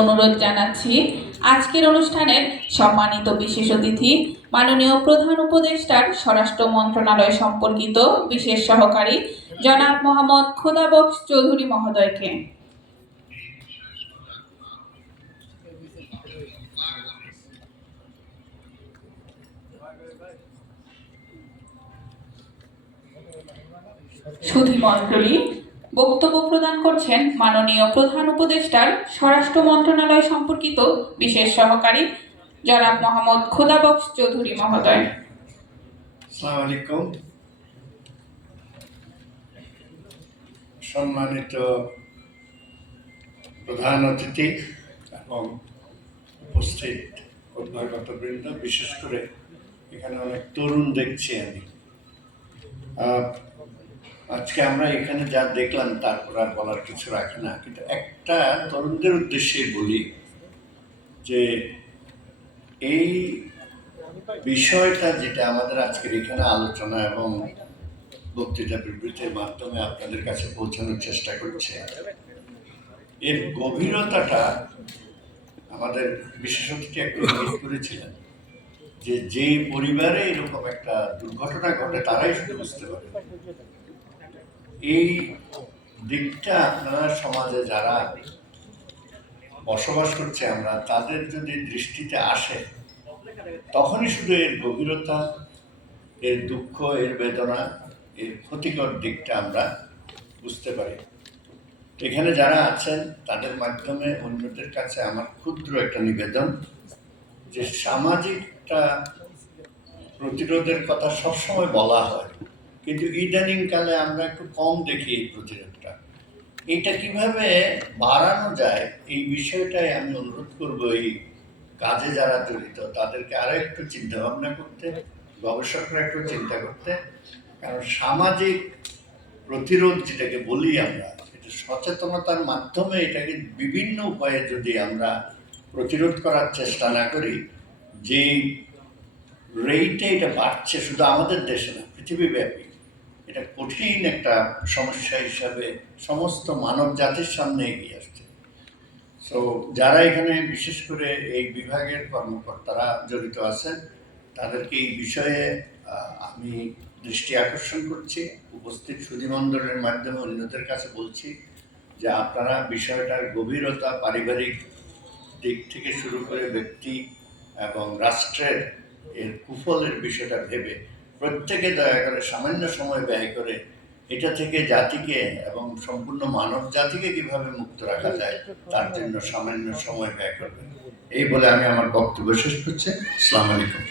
অনুরোধ জানাচ্ছি আজকের অনুষ্ঠানের সম্মানিত বিশেষ অতিথি মাননীয় প্রধান উপদেষ্টার স্বরাষ্ট্র মন্ত্রণালয় সম্পর্কিত বিশেষ সহকারী জনাব মোহাম্মদ খোদাবক্স চৌধুরী মহোদয়কে। সুধী মণ্ডলী, বক্তব্য প্রদান করছেন মাননীয় প্রধান উপদেষ্টার স্বরাষ্ট্র মন্ত্রণালয় সম্পর্কিত বিশেষ সহকারী জনাব মোহাম্মদ খোদাবক্স চৌধুরী মহোদয়। আসসালামু আলাইকুম। সম্মানিত প্রধান অতিথি এবং উপস্থিত অভ্যাগতবৃন্দ, বিশেষ করে এখানে অনেক তরুণ দেখছি আমি। আজকে আমরা এখানে যা দেখলাম তারপর আর বলার কিছু রাখি না, কিন্তু একটা তরুণদের উদ্দেশ্যে বলি যে এই বিষয়টা যেটা আমাদের আজকের এখানে আলোচনা এবং বক্তৃতা বিবৃতির মাধ্যমে আপনাদের কাছে পৌঁছানোর চেষ্টা করছে, এর গভীরতাটা আমাদের বিশেষ অতিথি একটু ইঙ্গিত করেছিলেন যে যে পরিবারে এরকম একটা দুর্ঘটনা ঘটে তারাই শুধু বুঝতে পারে। এই দিকটা আপনারা সমাজে যারা বসবাস করছে আমরা তাদের যদি দৃষ্টিতে আসে তখনই শুধু এর গভীরতা, এর দুঃখ, এর বেদনা, এর ক্ষতিকর দিকটা আমরা বুঝতে পারি। এখানে যারা আছেন তাদের মাধ্যমে অন্যদের কাছে আমার ক্ষুদ্র একটা নিবেদন যে সামাজিকটা প্রতিরোধের কথা সবসময় বলা হয়, কিন্তু ইদানিংকালে আমরা একটু কম দেখি এই প্রতিরোধটা। এটা কিভাবে বাড়ানো যায় এই বিষয়টাই আমি অনুরোধ করব এই কাজে যারা জড়িত তাদেরকে আরো একটু চিন্তা ভাবনা করতে, গবেষকরা একটু চিন্তা করতে। কারণ সামাজিক প্রতিরোধ যেটাকে বলি আমরা, এটা সচেতনতার মাধ্যমে এটাকে বিভিন্ন উপায়ে যদি আমরা প্রতিরোধ করার চেষ্টা না করি, যে রেটে এটা বাড়ছে শুধু আমাদের দেশে না পৃথিবীব্যাপী, এটা কঠিন একটা সমস্যা হিসাবে সমস্ত মানব জাতির সামনে এগিয়ে আসছে। সো যারা এখানে বিশেষ করে এই বিভাগের কর্মকর্তারা জড়িত আছেন তাদেরকে এই বিষয়ে আমি দৃষ্টি আকর্ষণ করছি, উপস্থিত সুধীমণ্ডলের মাধ্যমে অন্যদের কাছে বলছি যে আপনারা বিষয়টার গভীরতা, পারিবারিক দিক থেকে শুরু করে ব্যক্তি এবং রাষ্ট্রের এর কুফলের বিষয়টা ভেবে প্রত্যেকে দয়া করে সামান্য সময় ব্যয় করে এটা থেকে জাতিকে এবং সম্পূর্ণ মানব জাতিকে কিভাবে মুক্ত রাখা যায় তার জন্য সামান্য সময় ব্যয় করবেন। এই বলে আমি আমার বক্তব্য শেষ করছি। আসসালামু আলাইকুম।